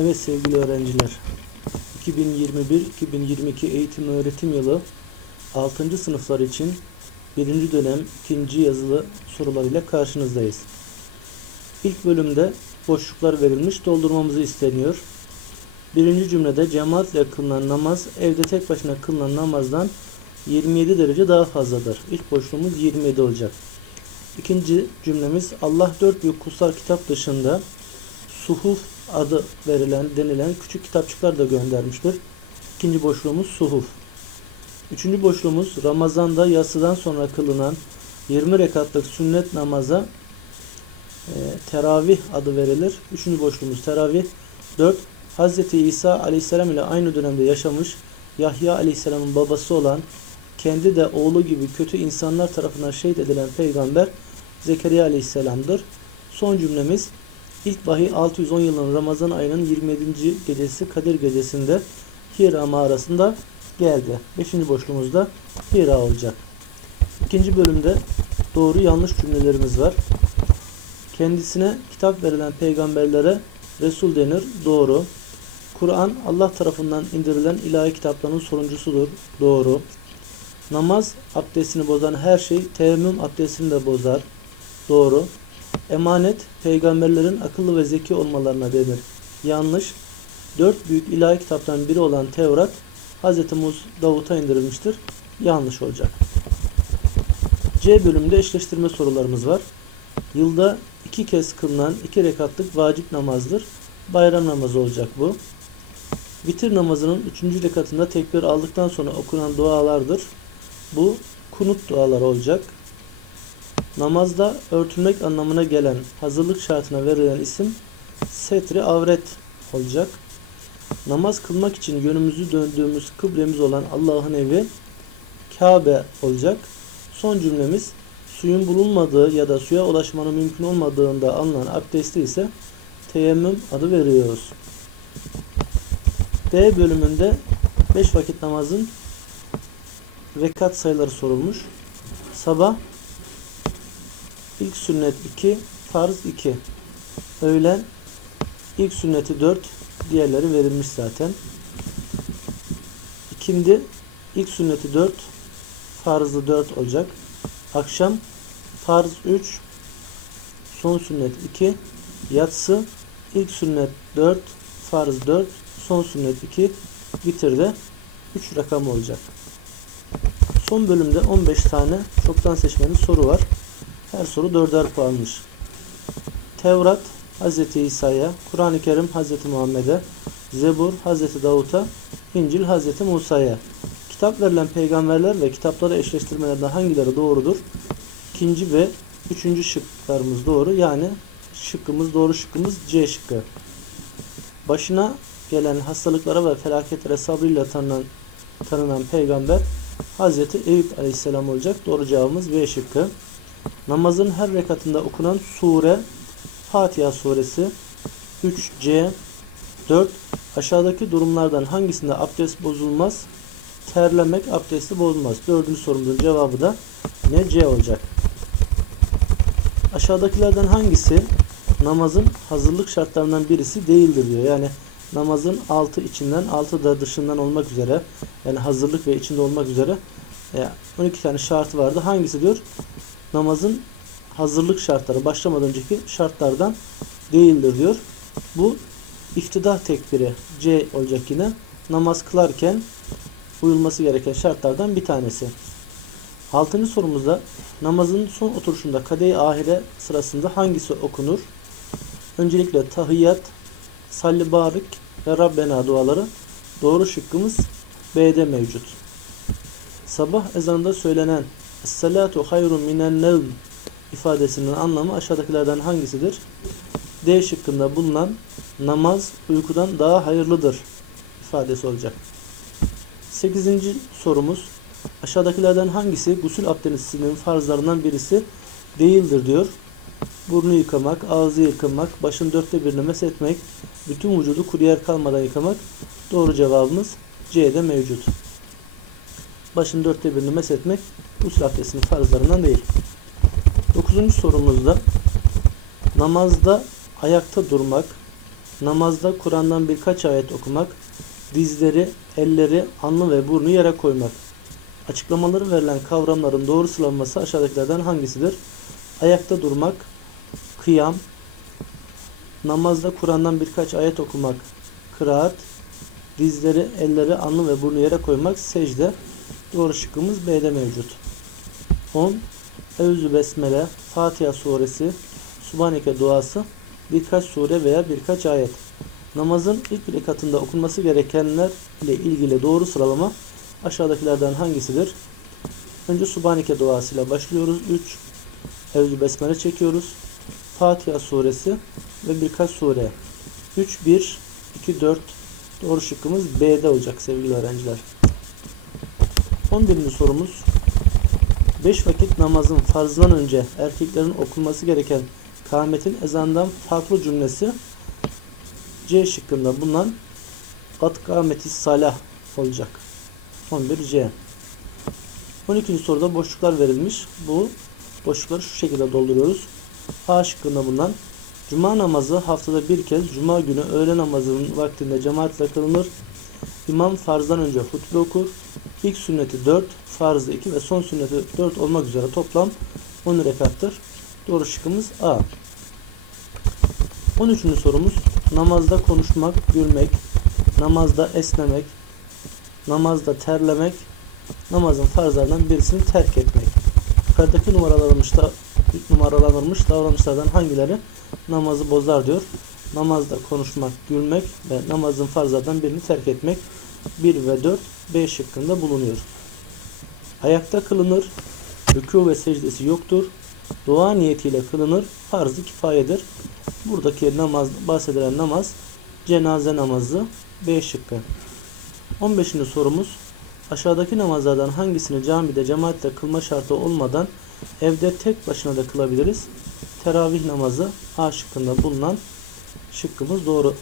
Evet sevgili öğrenciler. 2021-2022 eğitim öğretim yılı 6. sınıflar için 1. dönem 2. yazılı sorularıyla karşınızdayız. İlk bölümde boşluklar verilmiş doldurmamızı isteniyor. Birinci cümlede cemaatle kılınan namaz evde tek başına kılınan namazdan 27 derece daha fazladır. İlk boşluğumuz 27 olacak. İkinci cümlemiz Allah dört büyük kutsal kitap dışında suhuf adı verilen denilen küçük kitapçıklar da göndermiştir. İkinci boşluğumuz suhuf. Üçüncü boşluğumuz Ramazan'da yatsıdan sonra kılınan 20 rekatlık sünnet namaza e, teravih adı verilir. Üçüncü boşluğumuz teravih. Dört, Hz. İsa aleyhisselam ile aynı dönemde yaşamış Yahya aleyhisselamın babası olan kendi de oğlu gibi kötü insanlar tarafından şehit edilen peygamber Zekeriya aleyhisselamdır. Son cümlemiz ilk vahiy 610 yılının Ramazan ayının 27. gecesi Kadir gecesinde Hira mağarasında geldi. Beşinci boşluğumuzda Hira olacak. İkinci bölümde doğru yanlış cümlelerimiz var. Kendisine kitap verilen peygamberlere Resul denir. Doğru. Kur'an Allah tarafından indirilen ilahi kitapların sonuncusudur. Doğru. Namaz abdestini bozan her şey teyemmüm abdestini de bozar. Doğru. Emanet peygamberlerin akıllı ve zeki olmalarına denir. Yanlış. Dört büyük ilahi kitaptan biri olan Tevrat Hz. Davut'a indirilmiştir. Yanlış olacak. C bölümünde eşleştirme sorularımız var. Yılda iki kez kılınan iki rekatlık vacip namazdır. Bayram namazı olacak bu. Vitir namazının üçüncü rekatında tekbir aldıktan sonra okunan dualardır. Bu kunut duaları olacak. Namazda örtülmek anlamına gelen hazırlık şartına verilen isim setri avret olacak. Namaz kılmak için yönümüzü döndüğümüz kıblemiz olan Allah'ın evi Kabe olacak. Son cümlemiz suyun bulunmadığı ya da suya ulaşmanın mümkün olmadığında alınan abdesti ise teyemmüm adı veriyoruz. D bölümünde 5 vakit namazın rekat sayıları sorulmuş. Sabah ilk sünnet 2, farz 2. Öğlen ilk sünneti 4, diğerleri verilmiş zaten. İkindi ilk sünneti 4, farzı 4 olacak. Akşam farz 3, son sünnet 2, yatsı ilk sünnet 4, farz 4, son sünnet 2, bitirde 3 rakam olacak. Son bölümde 15 tane çoktan seçmeli soru var. Her soru 4'er puanmış. Tevrat Hz. İsa'ya, Kur'an-ı Kerim Hz. Muhammed'e, Zebur Hz. Davut'a, İncil Hz. Musa'ya. Kitap verilen peygamberler ve kitapları eşleştirmelerden hangileri doğrudur? İkinci ve üçüncü şıklarımız doğru. Yani şıkkımız doğru şıkkımız C şıkkı. Başına gelen hastalıklara ve felaketlere sabrıyla tanınan, tanınan peygamber Hazreti Eyüp Aleyhisselam olacak. Doğru cevabımız B şıkkı. Namazın her rekatında okunan sure Fatiha suresi 3C 4 aşağıdaki durumlardan hangisinde abdest bozulmaz? Terlemek abdesti bozmaz. Dördüncü sorumuzun cevabı da ne C olacak. Aşağıdakilerden hangisi namazın hazırlık şartlarından birisi değildir diyor. Yani namazın altı içinden altı da dışından olmak üzere yani hazırlık ve içinde olmak üzere 12 tane şartı vardı. Hangisi diyor? Namazın hazırlık şartları başlamadan önceki şartlardan değildir diyor. Bu iftidah tekbiri C olacak yine. Namaz kılarken uyulması gereken şartlardan bir tanesi. Altıncı sorumuzda namazın son oturuşunda kadeh ahire sırasında hangisi okunur? Öncelikle tahiyyat, salli barik ve Rabbena duaları doğru şıkkımız B'de mevcut. Sabah ezanında söylenen Es-salatu hayrun minen nevm ifadesinin anlamı aşağıdakilerden hangisidir? D şıkkında bulunan namaz uykudan daha hayırlıdır ifadesi olacak. 8. sorumuz aşağıdakilerden hangisi gusül abdestinin farzlarından birisi değildir diyor. Burnu yıkamak, ağzı yıkamak, başın dörtte birini meshetmek, bütün vücudu kuru yer kalmadan yıkamak. Doğru cevabımız C'de mevcut. Başın dörtte birini meshetmek gusül abdestinin farzlarından değil. Dokuzuncu sorumuzda namazda ayakta durmak, Namazda Kur'an'dan birkaç ayet okumak. Dizleri, elleri, alnı ve burnu yere koymak. Açıklamaları verilen kavramların doğru sıralanması aşağıdakilerden hangisidir? Ayakta durmak, kıyam, namazda Kur'an'dan birkaç ayet okumak, kıraat, dizleri, elleri, alnı ve burnu yere koymak, secde. Doğru şıkkımız B'de mevcut. 10. Evzü Besmele, Fatiha suresi, Subhaneke duası, birkaç sure veya birkaç ayet. Namazın ilk rekatında okunması gerekenler ile ilgili doğru sıralama aşağıdakilerden hangisidir? Önce Subhaneke duasıyla başlıyoruz. 3. Evzü Besmele çekiyoruz. Fatiha suresi ve birkaç sure. 3, 1, 2, 4. Doğru şıkkımız B'de olacak sevgili öğrenciler. 11. sorumuz. 5 vakit namazın farzından önce erkeklerin okunması gereken kâmetin ezandan farklı cümlesi C şıkkında bulunan Kat kâmeti salah olacak. 11C. 12. soruda boşluklar verilmiş. Bu boşlukları şu şekilde dolduruyoruz. A şıkkında bulunan Cuma namazı haftada bir kez Cuma günü öğle namazının vaktinde cemaatle kılınır. İmam farzdan önce hutbe okur. İlk sünneti 4, farzı 2 ve son sünneti 4 olmak üzere toplam 10 rekattır. Doğru şıkkımız A. 13. sorumuz namazda konuşmak, gülmek, namazda esnemek, namazda terlemek, namazın farzlarından birisini terk etmek. Yukarıdaki numaralanmış, da, numaralanmış davranışlardan hangileri namazı bozar diyor. Namazda konuşmak, gülmek ve namazın farzlardan birini terk etmek 1 ve 4 B şıkkında bulunuyor. Ayakta kılınır, rükû ve secdesi yoktur. Dua niyetiyle kılınır, farz-ı kifayedir. Buradaki namaz, bahsedilen namaz cenaze namazı B şıkkı. 15. sorumuz aşağıdaki namazlardan hangisini camide cemaatle kılma şartı olmadan evde tek başına da kılabiliriz? Teravih namazı A şıkkında bulunan şıkkımız doğru.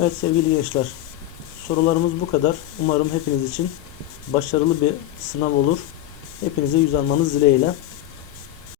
Evet sevgili gençler sorularımız bu kadar. Umarım hepiniz için başarılı bir sınav olur. Hepinize yüz almanız dileğiyle.